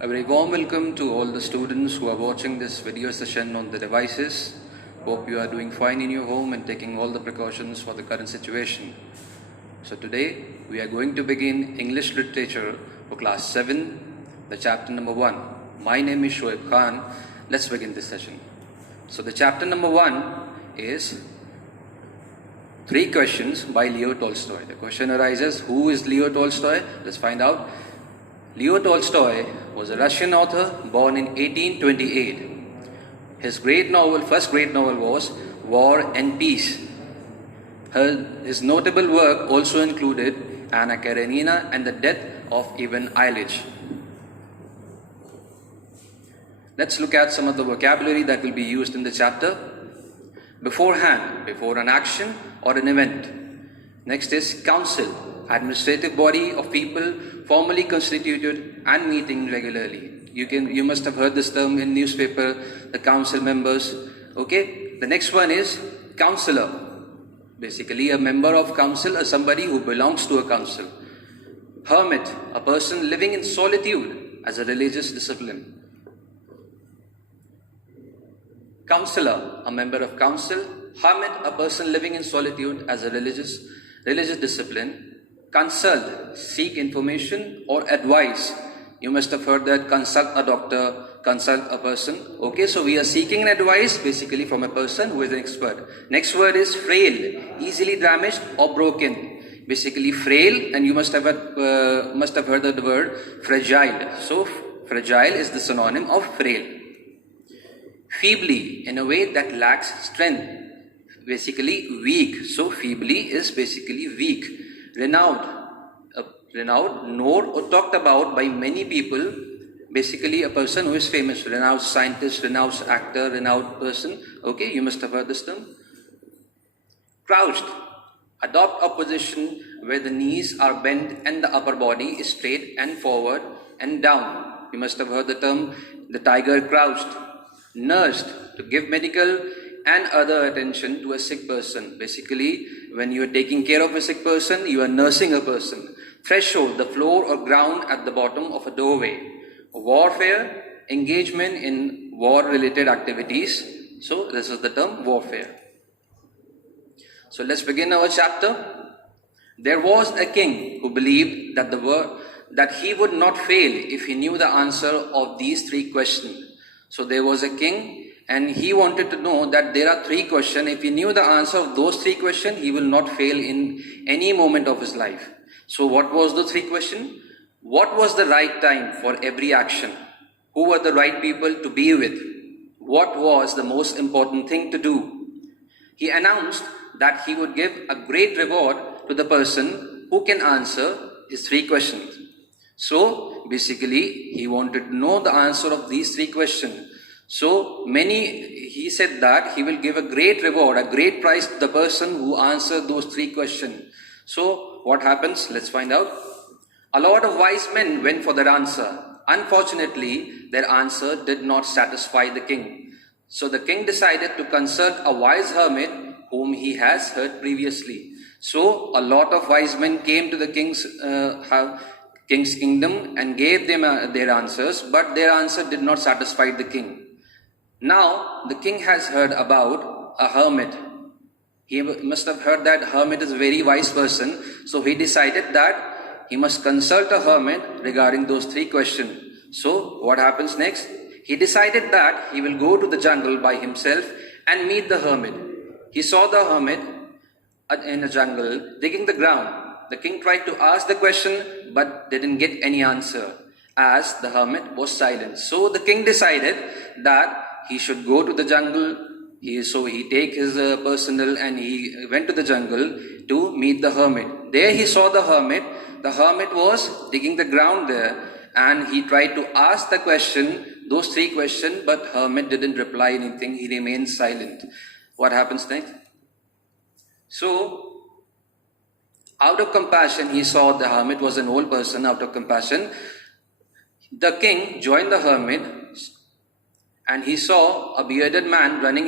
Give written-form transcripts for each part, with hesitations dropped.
A very warm welcome to all the students who are watching this video session on the devices. Hope you are doing fine in your home and taking all the precautions for the current situation. So today we are going to begin English Literature for class 7, the chapter number 1. My name is Shoaib Khan. Let's begin this session. So the chapter number 1 is 3 questions by Leo Tolstoy. The question arises, who is Leo Tolstoy? Let's find out. Leo Tolstoy was a Russian author born in 1828. His first great novel was War and Peace. His notable work also included Anna Karenina and the Death of Ivan Ilyich. Let's look at some of the vocabulary that will be used in the chapter. Beforehand, before an action or an event. Next is council, administrative body of people formally constituted and meeting regularly. You must have heard this term in newspaper, the council members. Okay, the next one is counselor. Basically a member of council or somebody who belongs to a council. Hermit, a person living in solitude as a religious discipline. Counselor, a member of council. Hermit, a person living in solitude as a religious discipline. Consult, seek information or advice. You must have heard that consult a doctor, consult a person. Okay, so we are seeking an advice basically from a person who is an expert. Next word is frail, easily damaged or broken. Basically frail, and you must have heard the word fragile. So fragile is the synonym of frail. Feebly, in a way that lacks strength. Basically weak. So feebly is basically weak. Renowned, known or talked about by many people. Basically a person who is famous, renowned scientist, renowned actor, renowned person. Okay, you must have heard this term. Crouched, adopt a position where the knees are bent and the upper body is straight and forward and down. You must have heard the term, the tiger crouched. Nursed, to give medical and other attention to a sick person. Basically, when you are taking care of a sick person, you are nursing a person. Threshold, the floor or ground at the bottom of a doorway. Warfare, engagement in war-related activities. So, this is the term warfare. So, let's begin our chapter. There was a king who believed that he would not fail if he knew the answer of these 3 questions. So, there was a king and he wanted to know that there are 3 questions. If he knew the answer of those 3 questions, he will not fail in any moment of his life. So what was the 3 questions? What was the right time for every action? Who were the right people to be with? What was the most important thing to do? He announced that he would give a great reward to the person who can answer his 3 questions. So basically he wanted to know the answer of these 3 questions. So he said that he will give a great reward, a great prize to the person who answered those 3 questions. So what happens? Let's find out. A lot of wise men went for their answer. Unfortunately, their answer did not satisfy the king. So the king decided to consult a wise hermit whom he has heard previously. So a lot of wise men came to the king's kingdom and gave them their answers, but their answer did not satisfy the king. Now the king has heard about a hermit. He must have heard that hermit is a very wise person. So he decided that he must consult a hermit regarding those 3 questions. So what happens next? He decided that he will go to the jungle by himself and meet the hermit. He saw the hermit in the jungle digging the ground. The king tried to ask the question but didn't get any answer as the hermit was silent. So the king decided that he should go to the jungle. So he take his personnel and he went to the jungle to meet the hermit. There he saw the hermit. The hermit was digging the ground there and he tried to ask the question, those 3 questions, but hermit didn't reply anything. He remained silent. What happens next? So out of compassion, he saw the hermit was an old person. Out of compassion, the king joined the hermit and he saw a bearded man and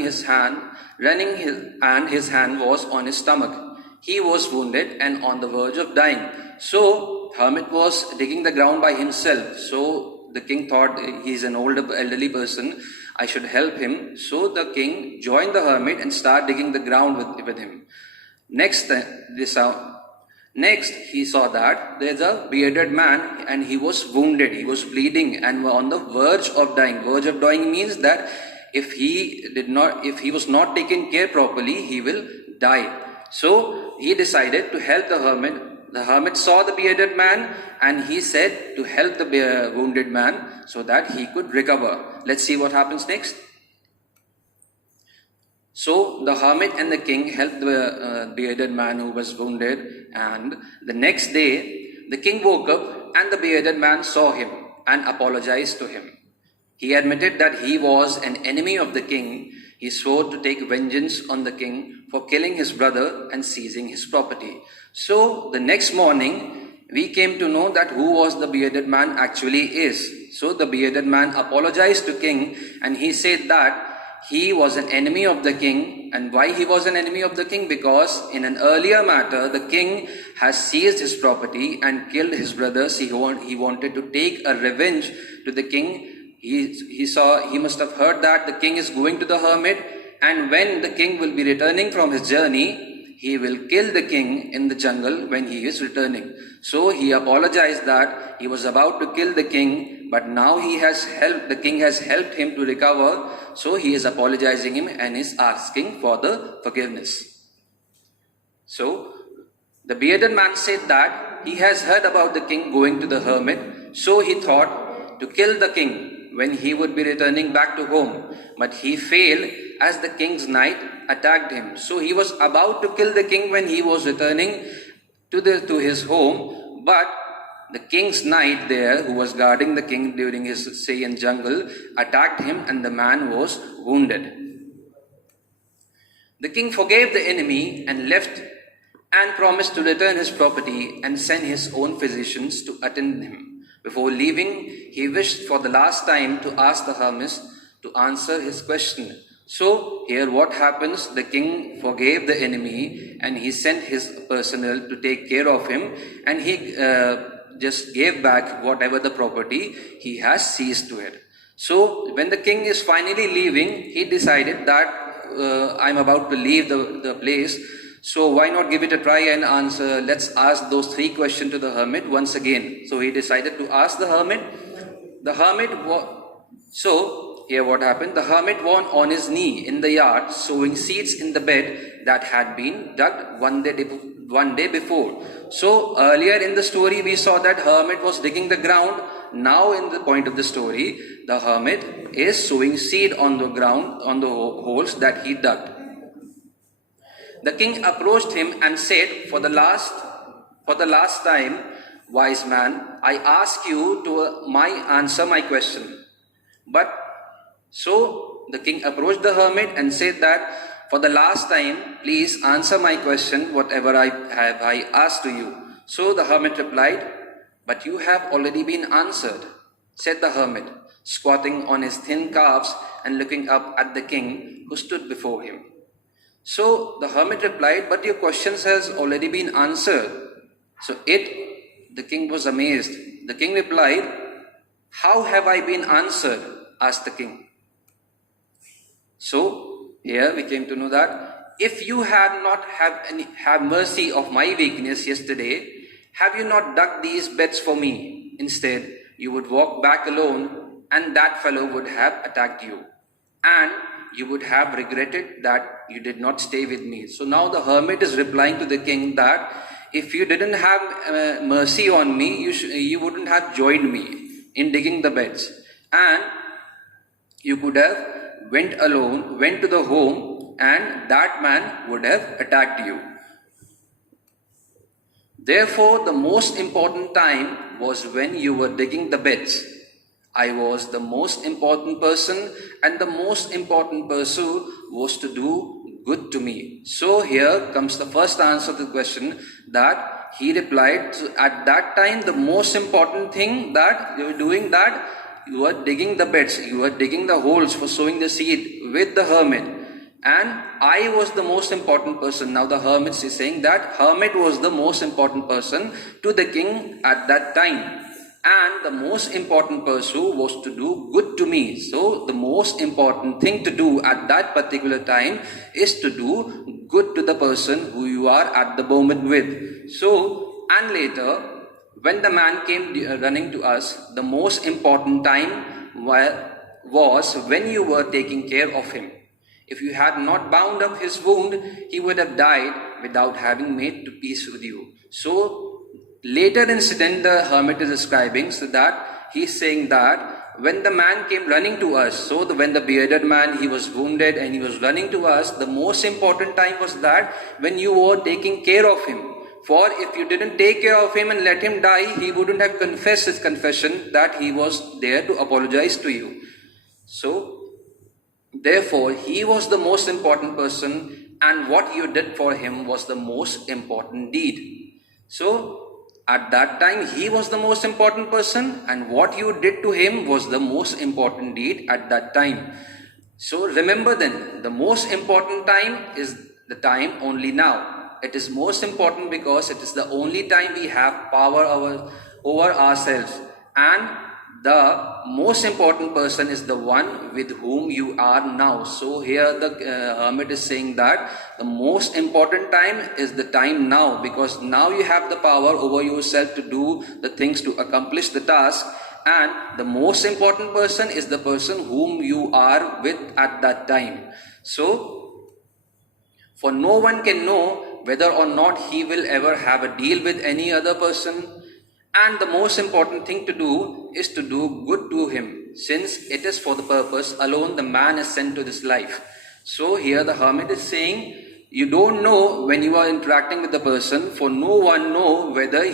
his hand was on his stomach. He was wounded and on the verge of dying. So hermit was digging the ground by himself. So the king thought he's an elderly person, I should help him. So the king joined the hermit and started digging the ground with him. Next, he saw that there's a bearded man and he was wounded, he was bleeding and on the verge of dying. Verge of dying means that if he was not taken care properly, he will die. So he decided to help the hermit. The hermit saw the bearded man and he said to help the wounded man so that he could recover. Let's see what happens next. So the hermit and the king helped the bearded man who was wounded, and the next day the king woke up and the bearded man saw him and apologized to him. He admitted that he was an enemy of the king. He swore to take vengeance on the king for killing his brother and seizing his property. So the next morning we came to know that who was the bearded man actually is. So the bearded man apologized to king and he said that he was an enemy of the king. And why he was an enemy of the king? Because in an earlier matter, the king has seized his property and killed his brothers. He wanted to take a revenge to the king. He must have heard that the king is going to the hermit, and when the king will be returning from his journey, he will kill the king in the jungle when he is returning. So he apologized that he was about to kill the king, but now the king has helped him to recover. So he is apologizing him and is asking for the forgiveness. So the bearded man said that he has heard about the king going to the hermit. So he thought to kill the king when he would be returning back to home. But he failed as the king's knight attacked him. So he was about to kill the king when he was returning to his home. But the king's knight there, who was guarding the king during his stay in jungle, attacked him and the man was wounded. The king forgave the enemy and left and promised to return his property and send his own physicians to attend him. Before leaving, he wished for the last time to ask the hermit to answer his question. So here what happens, the king forgave the enemy and he sent his personnel to take care of him, and he just gave back whatever the property he has seized to it. So when the king is finally leaving, he decided that I'm about to leave the place, so why not give it a try and answer, let's ask those 3 questions to the hermit once again. So he decided to ask the hermit. So here what happened, the hermit was on his knee in the yard sowing seeds in the bed that had been dug one day before. So earlier in the story we saw that hermit was digging the ground. Now in the point of the story, the hermit is sowing seed on the ground, on the holes that he dug. The king approached him and said, for the last time, wise man, I ask you to answer my question. But so the king approached the hermit and said that, for the last time, please answer my question, whatever I asked to you. So the hermit replied, but you have already been answered, said the hermit, squatting on his thin calves and looking up at the king who stood before him. So the hermit replied, but your questions has already been answered. So the king was amazed. The king replied, how have I been answered? Asked the king. So here we came to know that if you had not have mercy of my weakness yesterday, have you not dug these beds for me? Instead, you would walk back alone, and that fellow would have attacked you, and you would have regretted that you did not stay with me. So now the hermit is replying to the king that if you didn't have mercy on me, you wouldn't have joined me in digging the beds, and you could have went to the home, and that man would have attacked you. Therefore, the most important time was when you were digging the beds. I was the most important person, and the most important person was to do good to me. So here comes the first answer to the question, that he replied, at that time the most important thing that you were doing, that you were digging the beds, you were digging the holes for sowing the seed with the hermit, and I was the most important person. Now the hermit is saying that hermit was the most important person to the king at that time. and the most important pursuit was to do good to me. So the most important thing to do at that particular time is to do good to the person who you are at the moment with. So, and later, when the man came running to us, the most important time was when you were taking care of him. If you had not bound up his wound, he would have died without having made to peace with you. So, later incident the hermit is describing, so that he's saying that when the man came running to us, so when the bearded man, he was wounded and he was running to us, the most important time was that when you were taking care of him. For if you didn't take care of him and let him die, he wouldn't have confessed his confession that he was there to apologize to you. So, therefore, he was the most important person, and what you did for him was the most important deed. So, at that time, he was the most important person, and what you did to him was the most important deed at that time. So, remember then, the most important time is the time only now. It is most important because it is the only time we have power over ourselves, and the most important person is the one with whom you are now. So here the hermit is saying that the most important time is the time now, because now you have the power over yourself to do the things, to accomplish the task, and the most important person is the person whom you are with at that time. So, for no one can know whether or not he will ever have a deal with any other person, and the most important thing to do is to do good to him, since it is for the purpose alone the man is sent to this life. So here the hermit is saying, you don't know when you are interacting with the person, for no one know whether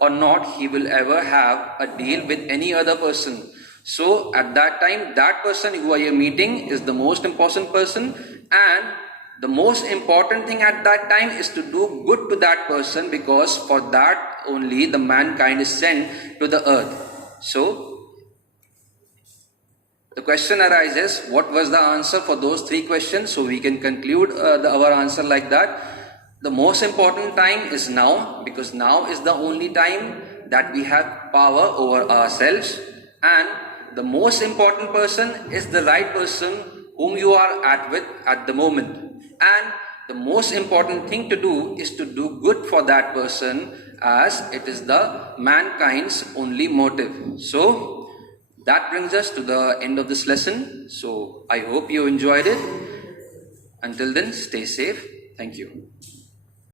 or not he will ever have a deal with any other person. So at that time, that person who you are meeting is the most important person, and the most important thing at that time is to do good to that person, because for that only the mankind is sent to the earth. So, the question arises, what was the answer for those three questions? So, we can conclude our answer like that. The most important time is now, because now is the only time that we have power over ourselves, and the most important person is the right person whom you are at the moment. And the most important thing to do is to do good for that person, as it is the mankind's only motive. So that brings us to the end of this lesson. So I hope you enjoyed it. Until then, stay safe. Thank you.